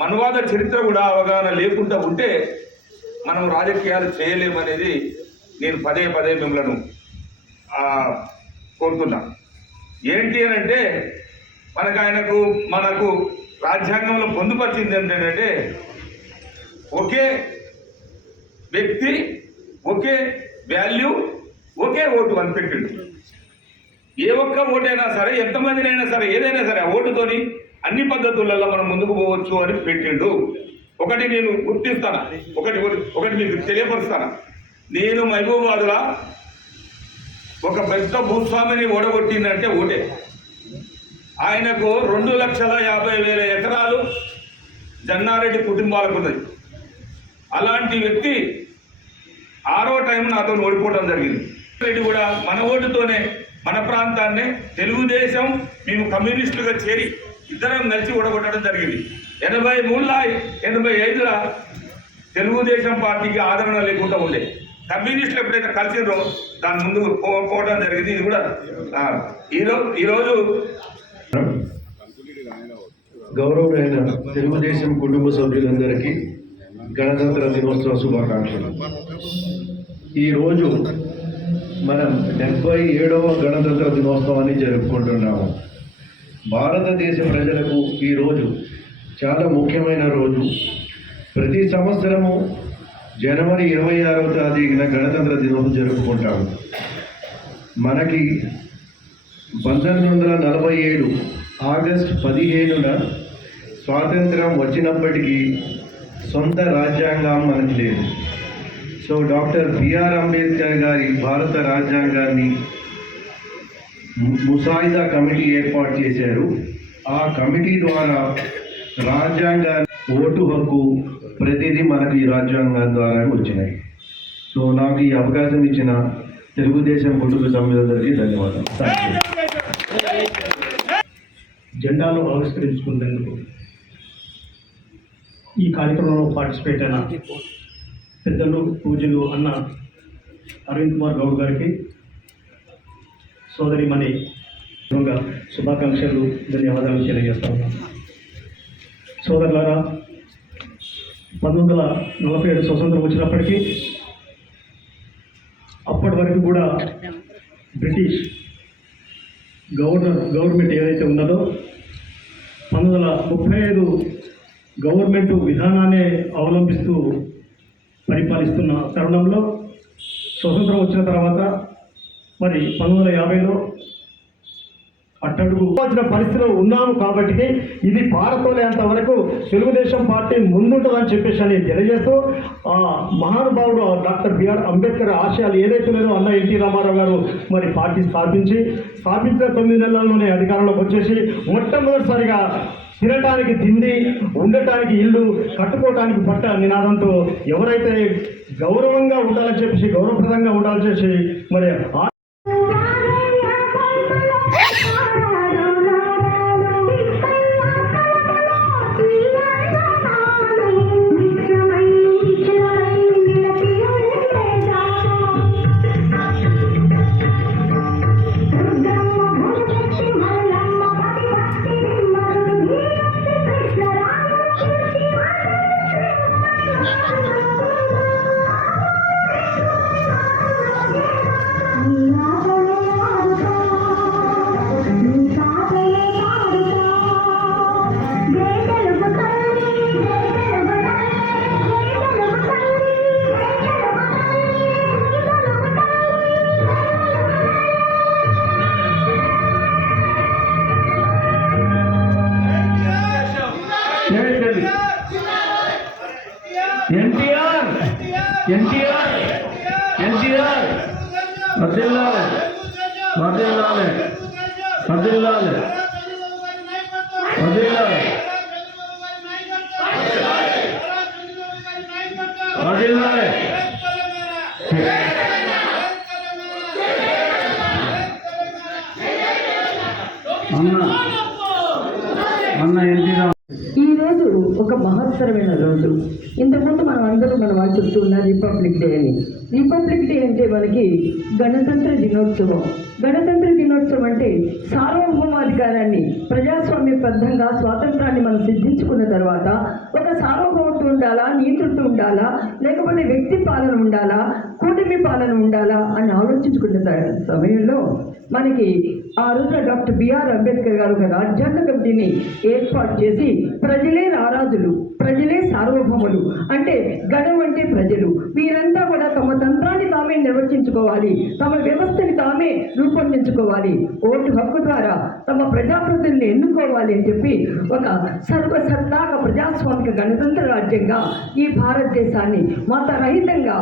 మనువాద చరిత్ర కూడా అవగాహన లేకుండా ఉంటే మనం రాజకీయాలు చేయలేమనేది నేను పదే పదే మిమ్మల్ని కోరుతున్నా. ఏంటి అని అంటే మనకు రాజ్యాంగంలో పొందుపరిచింది ఏంటంటే ఒకే వ్యక్తి, ఒకే వాల్యూ, ఒకే ఓటు అని పెట్టిండు. ఏ ఒక్క ఓటైనా సరే, ఎంతమందినైనా సరే, ఏదైనా సరే ఆ ఓటుతోని అన్ని పద్ధతులలో మనం ముందుకు పోవచ్చు అని పెట్టిండు. ఒకటి నేను గుర్తిస్తాను, ఒకటి మీకు తెలియపరుస్తాను. నేను మహబూబాబాద్లో ఒక పెద్ద భూస్వామిని ఓడగొట్టిందంటే ఓటే. ఆయనకు 2,50,000 ఎకరాలు జన్నారెడ్డి కుటుంబాలకు ఉన్నది. అలాంటి వ్యక్తి 6వ టైం నాతో ఓడిపోవడం జరిగింది. రెడ్డి కూడా మన ఓటుతోనే మన ప్రాంతాన్ని తెలుగుదేశం, మేము కమ్యూనిస్టులుగా చేరి ఇద్దరం కలిసి ఓడగొట్టడం జరిగింది. 85లో తెలుగుదేశం పార్టీకి ఆదరణ లేకుండా ఉండే కమ్యూనిస్టులు ఎప్పుడైతే కలిసిరో దాని ముందు పోవడం జరిగింది. ఇది కూడా ఈరోజు గౌరవమైన తెలుగుదేశం కుటుంబ సభ్యులందరికీ గణతంత్ర దినోత్సవ శుభాకాంక్షలు. ఈరోజు మనం 77వ గణతంత్ర దినోత్సవాన్ని జరుపుకుంటున్నాము. భారతదేశ ప్రజలకు ఈరోజు చాలా ముఖ్యమైన రోజు. ప్రతి సంవత్సరము జనవరి 26వ తేదీన గణతంత్ర దినోత్సవం జరుపుకుంటాము. మనకి 1947 ఆగస్టు 15న స్వాతంత్రం వచ్చినప్పటికీ సొంత రాజ్యాంగం మనకి లేదు. సో డాక్టర్ బిఆర్ అంబేద్కర్ గారి భారత రాజ్యాంగాన్ని ముసాయిదా కమిటీ ఏర్పాటు చేశారు. ఆ కమిటీ ద్వారా రాజ్యాంగాన్ని, ఓటు హక్కు ప్రతిదీ మనకు ఈ రాజ్యాంగం ద్వారా వచ్చినాయి. సో నాకు ఈ అవకాశం ఇచ్చిన తెలుగుదేశం కుటుంబ సభ్యులందరికీ ధన్యవాదాలు. జెండాను ఆవిష్కరించుకునేందుకు ఈ కార్యక్రమంలో పార్టిసిపేట్ అయిన పెద్దలు, పూజలు అన్న అరవింద్ కుమార్ గౌడ్ గారికి, సోదరిమణి శుభాకాంక్షలు, ధన్యవాదాలు తెలియజేస్తా ఉన్నాను. సోదరులారా, 1947 స్వతంత్రం వచ్చినప్పటికీ అప్పటి వరకు కూడా బ్రిటిష్ గవర్నమెంట్ ఏదైతే ఉన్నదో 1935 గవర్నమెంట్ విధానాన్ని అవలంబిస్తూ పరిపాలిస్తున్న తరుణంలో స్వతంత్రం వచ్చిన తర్వాత మరి 1950లో అట్టడుగు వచ్చిన పరిస్థితిలో ఉన్నాము. కాబట్టి ఇది పారతోలేంత వరకు తెలుగుదేశం పార్టీ ముందుంటుందని చెప్పేసి అని తెలియజేస్తూ ఆ మహానుభావుడు డాక్టర్ బిఆర్ అంబేద్కర్ ఆశయాలు ఏదైతే లేదో అన్న ఎన్టీ రామారావు గారు మరి పార్టీ స్థాపించిన 9 నెలల్లోనే అధికారంలోకి వచ్చేసి మొట్టమొదటిసారిగా తినటానికి తిండి, ఉండటానికి ఇల్లు, కట్టుకోవటానికి బట్ట నినాదంతో ఎవరైతే గౌరవంగా ఉండాలని చెప్పేసి, గౌరవప్రదంగా ఉండాలని చెప్పి మరి ఎన్టీఆర్ ఎన్టీఆర్ ఎన్టీఆర్ వర్ధిల్లాలి వర్ధిల్లాలి వర్ధిల్లాలి వర్ధిల్లాలి వర్ధిల్లాలి. అన్న ఎన్టీఆర్ ఈ రోజు ఒక మహత్తరమైన రోజు. ఇంతకుముందు మనం అందరూ వాళ్ళు చెప్తూ ఉన్నారు రిపబ్లిక్ డే అని. రిపబ్లిక్ డే అంటే మనకి గణతంత్ర దినోత్సవం. గణతంత్ర దినోత్సవం అంటే సార్వభౌమాధికారాన్ని ప్రజాస్వామ్యబద్ధంగా స్వాతంత్రాన్ని మనం సిద్ధించుకున్న తర్వాత ఒక సార్వభౌమత్వం ఉండాలా, నియంతృత్వం ఉండాలా, లేకపోతే వ్యక్తి పాలన ఉండాలా, కూటమి పాలన ఉండాలా అని ఆలోచించుకున్న సమయంలో మనకి ఆ రోజున డాక్టర్ బిఆర్ అంబేద్కర్ గారు ఒక రాజ్యాంగ కమిటీని ఏర్పాటు చేసి ప్రజలే రారాజులు, ప్రజలే సార్వభౌములు, అంటే గణం అంటే ప్రజలు, వీరంతా కూడా తమ తంత్రాన్ని తామే నిర్వర్తించుకోవాలి, తమ వ్యవస్థని తామే రూపొందించుకోవాలి, ఓటు హక్కు ద్వారా తమ ప్రజాప్రతినిధులను ఎన్నుకోవాలి అని చెప్పి ఒక సర్వసత్తాక ప్రజాస్వామిక గణతంత్ర రాజ్యంగా ఈ భారతదేశాన్ని మతరహితంగా,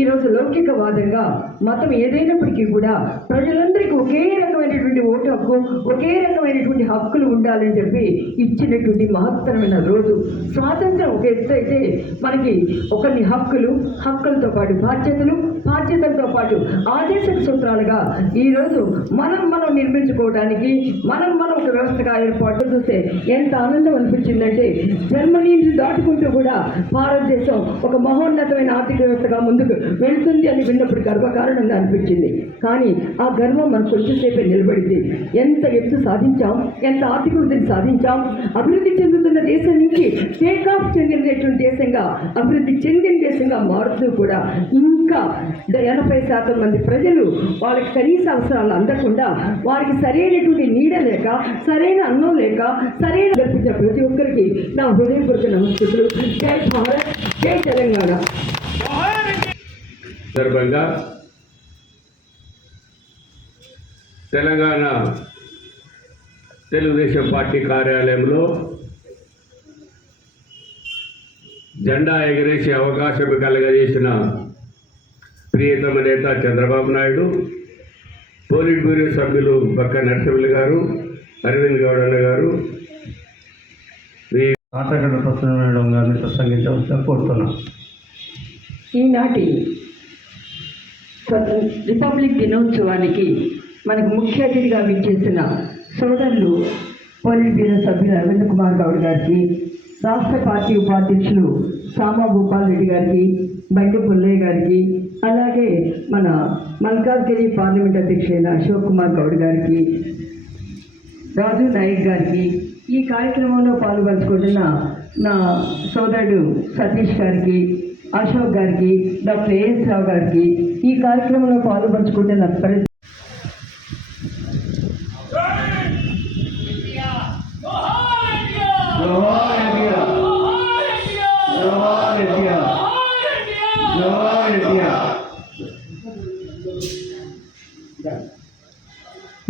ఈరోజు లౌకికవాదంగా, మతం ఏదైనప్పటికీ కూడా ప్రజలందరికీ ఒకే రకమైనటువంటి ఓటు హక్కు, ఒకే రకమైనటువంటి హక్కులు ఉండాలని చెప్పి ఇచ్చినటువంటి మహత్తరమైన రోజు. స్వాతంత్రం ఒక ఎత్తు అయితే మనకి ఒకరిని హక్కులతో పాటు బాధ్యతలు, బాధ్యతలతో పాటు ఆదేశక సూత్రాలుగా ఈరోజు మనం నిర్మించుకోవడానికి మనం ఒక వ్యవస్థగా ఏర్పాటు చూస్తే ఎంత ఆనందం అనిపించిందంటే జర్మనీని దాటుకుంటూ కూడా భారతదేశం ఒక మహోన్నతమైన ఆర్థిక వ్యవస్థగా ముందుకు వెళ్తుంది అని విన్నప్పుడు గర్వకారణంగా అనిపించింది. కానీ ఆ గర్వం మనకు కొంచెంసేపే నిలబడింది. ఎంత ఎత్తు సాధించాం, ఎంత ఆర్థిక వృద్ధిని సాధించాం, అభివృద్ధి చెందుతున్న దేశం నుంచి టేక్ ఆఫ్ చెందినటువంటి దేశంగా, అభివృద్ధి చెందిన దేశంగా మారుతూ కూడా ఇంకా 80% మంది ప్రజలు వాళ్ళకి కనీస అవసరాలు అందకుండా, వారికి సరైనటువంటి నీడ లేక, సరైన అన్నం లేక, సరైన కల్పించిన ప్రతి ఒక్కరికి నా హృదయపూర్వక నమస్కారాలు. జై భారత్, జై తెలంగాణ. సందర్భంగా తెలంగాణ తెలుగుదేశం పార్టీ కార్యాలయంలో జెండా ఎగరేసే అవకాశం కలగజేసిన ప్రియతమ నేత చంద్రబాబు నాయుడు, పోలిట్ బ్యూరో సభ్యులు బక్క నరసింహులు గారు, అరవింద్ గౌడన్న గారు, ఆటగడ్డ ప్రసన్న గారిని ప్రసంగించవలసిన కోరుతున్నాను. ఈనాటి రిపబ్లిక్ దినోత్సవానికి మనకు ముఖ్య అతిథిగా విచ్చేసిన సోదరులు పోలిట్ బ్యూరో సభ్యులు అరవింద్ కుమార్ గౌడ్ గారికి, రాష్ట్ర పార్టీ ఉపాధ్యక్షులు సామా భూపాల్ రెడ్డి గారికి, బండి పుల్లయ్య గారికి, అలాగే మన మల్కాజ్గిరి పార్లమెంట్ అధ్యక్షులైన అశోక్ కుమార్ గౌడ్ గారికి, రాజు నాయక్ గారికి, ఈ కార్యక్రమంలో పాల్గొంచుకుంటున్న నా సోదరుడు సతీష్ గారికి, అశోక్ గారికి, డాక్టర్ ఏఎస్ రావు గారికి, ఈ కార్యక్రమంలో పాల్గొంచుకుంటున్న ప్రతి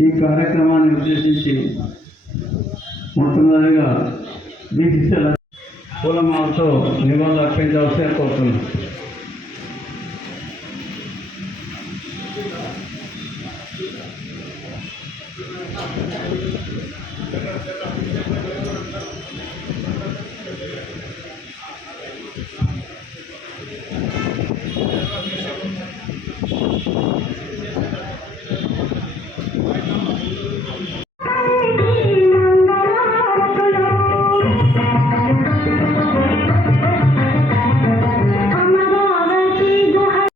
ఈ కార్యక్రమాన్ని ఉద్దేశించి మొట్టమొదటిగా బీసీసీల పూలమాలతో నివాళులు అర్పించవలసిన కోరుతున్నాను.